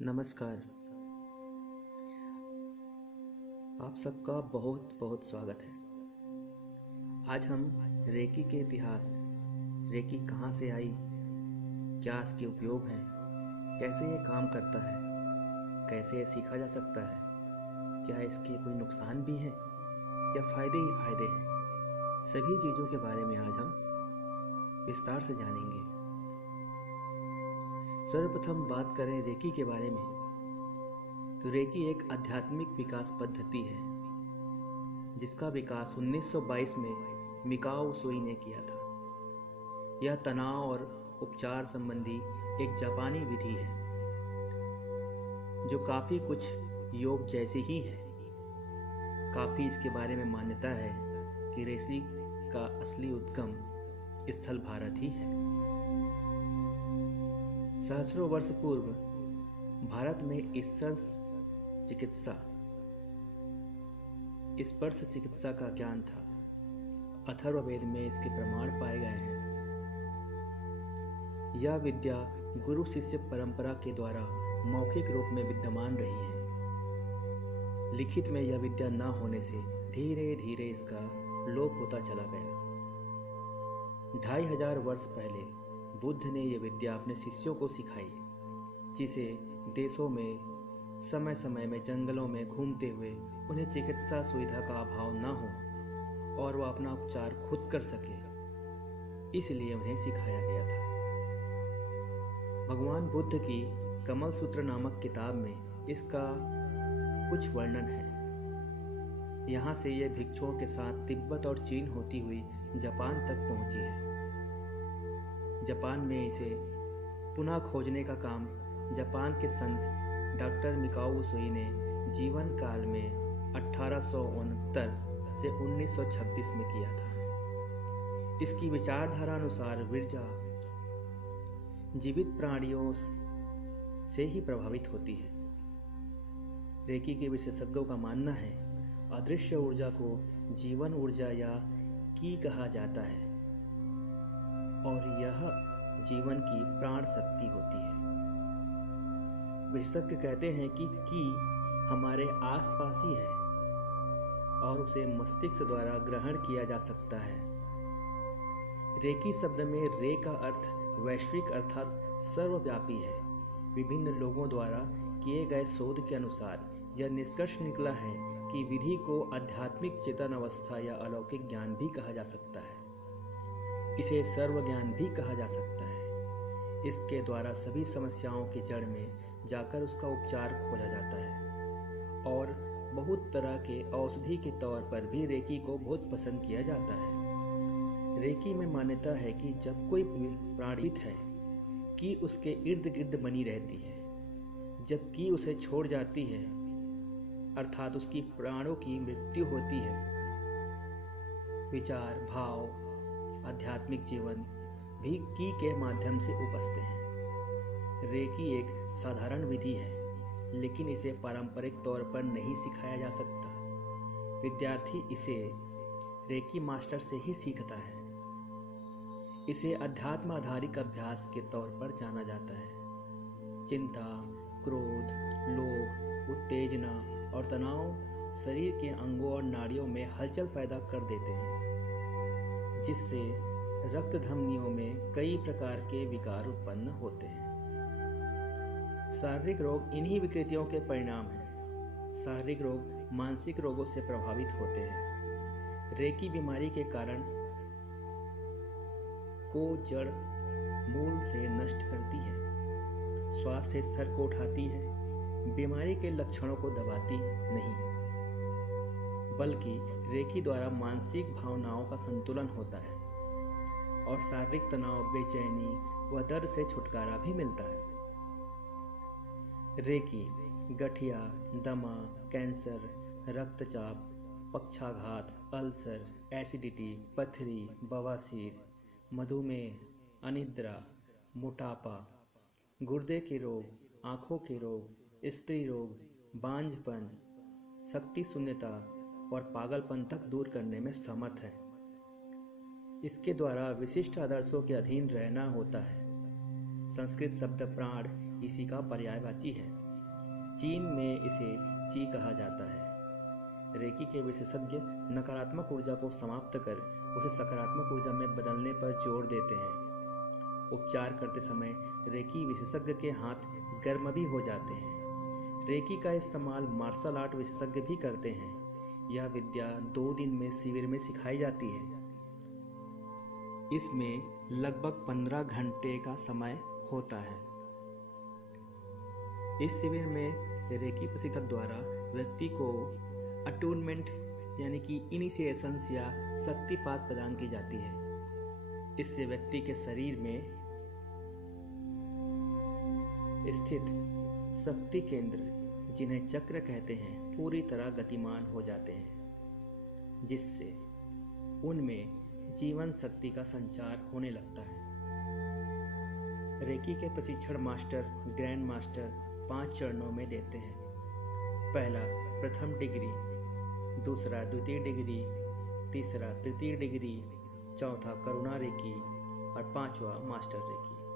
नमस्कार। आप सबका बहुत बहुत स्वागत है। आज हम रेकी के इतिहास, रेकी कहाँ से आई, क्या इसके उपयोग हैं, कैसे ये काम करता है, कैसे ये सीखा जा सकता है, क्या इसके कोई नुकसान भी हैं या फ़ायदे ही फ़ायदे हैं, सभी चीज़ों के बारे में आज हम विस्तार से जानेंगे। सर्वप्रथम बात करें रेकी के बारे में, तो रेकी एक आध्यात्मिक विकास पद्धति है जिसका विकास 1922 में मिकाओ उसुई ने किया था। यह तनाव और उपचार संबंधी एक जापानी विधि है जो काफ़ी कुछ योग जैसी ही है। काफ़ी इसके बारे में मान्यता है कि रेकी का असली उद्गम स्थल भारत ही है। सहस्रों वर्ष पूर्व भारत में स्पर्श चिकित्सा का ज्ञान था। अथर्ववेद में इसके प्रमाण पाए गए हैं। यह विद्या गुरु शिष्य परंपरा के द्वारा मौखिक रूप में विद्यमान रही है। लिखित में यह विद्या न होने से धीरे धीरे इसका लोप होता चला गया। 2500 वर्ष पहले बुद्ध ने यह विद्या अपने शिष्यों को सिखाई, जिसे देशों में समय समय में जंगलों में घूमते हुए उन्हें चिकित्सा सुविधा का अभाव न हो और वह अपना उपचार खुद कर सके, इसलिए उन्हें सिखाया गया था। भगवान बुद्ध की कमल सूत्र नामक किताब में इसका कुछ वर्णन है। यहाँ से यह भिक्षुओं के साथ तिब्बत और चीन होती हुई जापान तक पहुँची है। जापान में इसे पुनः खोजने का काम जापान के संत डॉक्टर मिकाओ उसुई ने जीवन काल में 1869 से 1926 में किया था। इसकी विचारधारा अनुसार विरजा जीवित प्राणियों से ही प्रभावित होती है। रेकी के विशेषज्ञों का मानना है अदृश्य ऊर्जा को जीवन ऊर्जा या की कहा जाता है और यह जीवन की प्राण शक्ति होती है। विशेषज्ञ कहते हैं कि की हमारे आसपास ही है और उसे मस्तिष्क द्वारा ग्रहण किया जा सकता है। रेकी शब्द में रे का अर्थ वैश्विक अर्थात सर्वव्यापी है। विभिन्न लोगों द्वारा किए गए शोध के अनुसार यह निष्कर्ष निकला है कि विधि को आध्यात्मिक चेतन अवस्था या अलौकिक ज्ञान भी कहा जा सकता है। इसे सर्व ज्ञान भी कहा जा सकता है। इसके द्वारा सभी समस्याओं की जड़ में जाकर उसका उपचार खोजा जाता है और बहुत तरह के औषधि के तौर पर भी रेकी को बहुत पसंद किया जाता है। रेकी में मान्यता है कि जब कोई प्राणी है कि उसके इर्द गिर्द बनी रहती है, जबकि उसे छोड़ जाती है अर्थात उसकी प्राणों की मृत्यु होती है। विचार, भाव, आध्यात्मिक जीवन भी की के माध्यम से उपजते हैं। रेकी एक साधारण विधि है, लेकिन इसे पारंपरिक तौर पर नहीं सिखाया जा सकता। विद्यार्थी इसे रेकी मास्टर से ही सीखता है। इसे अध्यात्म आधारित अभ्यास के तौर पर जाना जाता है। चिंता, क्रोध, लोभ, उत्तेजना और तनाव शरीर के अंगों और नाड़ियों में हलचल पैदा कर देते हैं, जिससे रक्त धमनियों में कई प्रकार के विकार उत्पन्न होते हैं। शारीरिक रोग इन्हीं विकृतियों के परिणाम हैं। शारीरिक रोग मानसिक रोगों से प्रभावित होते हैं। रेकी बीमारी के कारण को जड़ मूल से नष्ट करती है, स्वास्थ्य स्तर को उठाती है, बीमारी के लक्षणों को दबाती नहीं, बल्कि रेकी द्वारा मानसिक भावनाओं का संतुलन होता है और शारीरिक तनाव, बेचैनी व दर्द से छुटकारा भी मिलता है। रेकी गठिया, दमा, कैंसर, रक्तचाप, पक्षाघात, अल्सर, एसिडिटी, पथरी, बवासीर, मधुमेह, अनिद्रा, मोटापा, गुर्दे के रोग, आँखों के रोग, स्त्री रोग, बांझपन, शक्ति शून्यता और पागलपन तक दूर करने में समर्थ है। इसके द्वारा विशिष्ट आदर्शों के अधीन रहना होता है। संस्कृत शब्द प्राण इसी का पर्यायवाची है। चीन में इसे ची कहा जाता है। रेकी के विशेषज्ञ नकारात्मक ऊर्जा को समाप्त कर उसे सकारात्मक ऊर्जा में बदलने पर जोर देते हैं। उपचार करते समय रेकी विशेषज्ञ के हाथ गर्म भी हो जाते हैं। रेकी का इस्तेमाल मार्शल आर्ट विशेषज्ञ भी करते हैं। यह विद्या 2 दिन में शिविर में सिखाई जाती है। इसमें लगभग 15 घंटे का समय होता है। इस शिविर में रेकी प्रशिक्षक द्वारा व्यक्ति को अटूनमेंट यानी कि इनिशिएशंस या शक्तिपात प्रदान की जाती है। इससे व्यक्ति के शरीर में स्थित शक्ति केंद्र, जिन्हें चक्र कहते हैं, पूरी तरह गतिमान हो जाते हैं, जिससे उनमें जीवन शक्ति का संचार होने लगता है। रेकी के प्रशिक्षण मास्टर ग्रैंड मास्टर 5 चरणों में देते हैं। पहला प्रथम डिग्री, दूसरा द्वितीय डिग्री, तीसरा तृतीय डिग्री, चौथा करुणा रेकी और 5वां मास्टर रेकी।